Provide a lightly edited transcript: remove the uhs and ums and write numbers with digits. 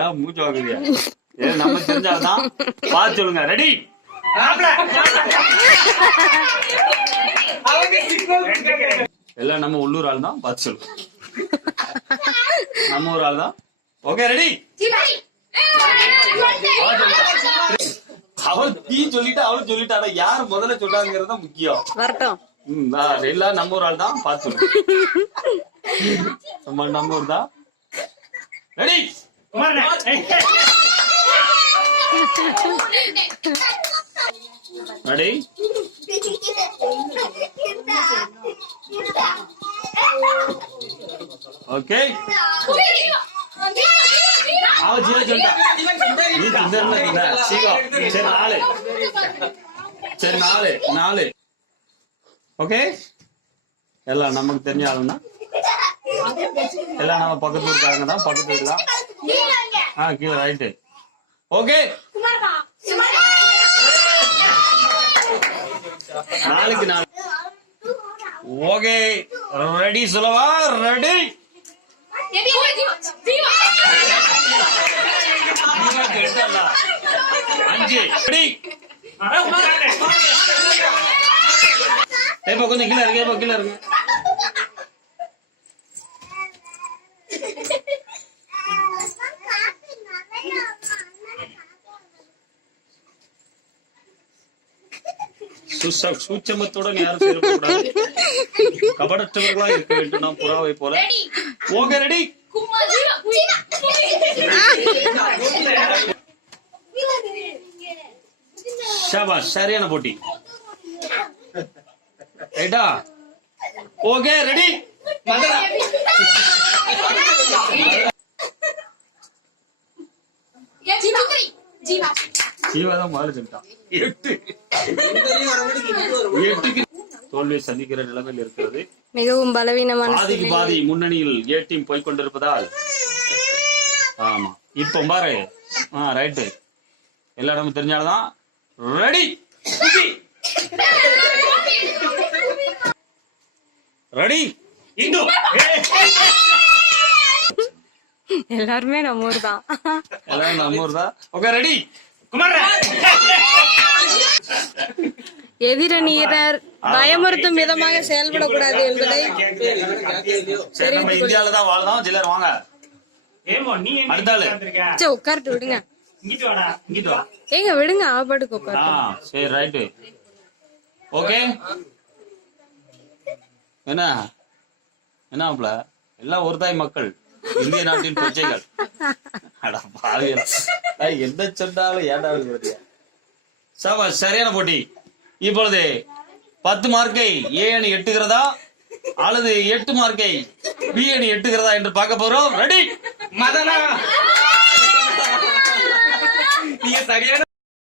ஏன் மூச்சு வாங்குறியா? நம்ம தெரிஞ்சாதான் பார்த்து சொல்லுங்க. ரெடி? எல்லாம் நம்ம உள்ளூர் ஆள் தான், பார்த்து சொல்லுங்க. நம்ம ஊர் ஆள் தான். Okay ready? அவள் தீ சொல்லிட்டு அவளும் சொல்லிட்டாடா. யார் முதல்ல சொன்னாங்கிறது முக்கியம். வரட்டும். எல்லாம் நம்ம ஒரு ஆள் தான், பார்த்து நம்ம ஊர் தான். ரெடி? ரெடி? ஓகே. அவன் ஜீவ சொல்லிட்டா. நீ தந்தா சரி நாலு. ஓகே, எல்லாம் நமக்கு தெரிஞ்ச ஆளுன்னா எல்லாம் நம்ம பக்கத்து இருக்காங்க தான். பக்கத்து வீடு தான். கீழே ரைட்டு. ஓகே, 4க்கு 4. ஓகே ரெடி சொல்லவா? ரெடி? 5 ரெடி? இப்ப கொஞ்சம் கீழே இருக்கு. சூட்சமத்துடன் யாரும் செயல்படக்கூடாது. கபடற்றவர்களா இருக்க வேண்டும் நாம் புறாவை போல. Okay ready? ஷாபாஷ், சரியான போட்டி. ரைட்டா? Okay ready? ஜீவாதான் மாறு சொல்லிட்டான். 8க்கு தோல்வியை சந்திக்கிற நிலைமையில் இருக்கிறது. மிகவும் பலவீனமான பாதிக்கு பாதி முன்னணியில் ஏ டீம் போய்கொண்டிருப்பதால். ஆமா, இப்ப பாரு. ரைட்டு, எல்லா இடமும் தெரிஞ்சால்தான். ரெடி? ரெடி? எல்லாருமே நம்ம ஊர் தான். எல்லாரும் நம்ம ஊர் தான். Okay ready? எதிரணியினர் பயமுறுத்தும் விதமாக செயல்படக்கூடாது என்பதை நம்ம இந்தியாவில தான் வாழ்ந்தோம். சிலர் வாங்க அடுத்தாளு உட்கார்ட்டு விடுங்க. ஏங்க விடுங்க, ஆபாட்டுக்கு உட்காரு. சரி ரைட்டு. ஓகே, என்ன எல்லாம் ஒரு தாய் மக்கள், இந்திய நாட்டின் பிரஜைகள். என்ன சொன்னாலும் ஏண்டா. சரியான போட்டி. இப்பொழுது 10 மார்க்கை ஏ அணி எட்டுகிறதா அல்லது 8 மார்க்கை பி அணி எட்டுகிறதா என்று பார்க்க போறோம். ரெடி? மதனா, நீங்க சரியான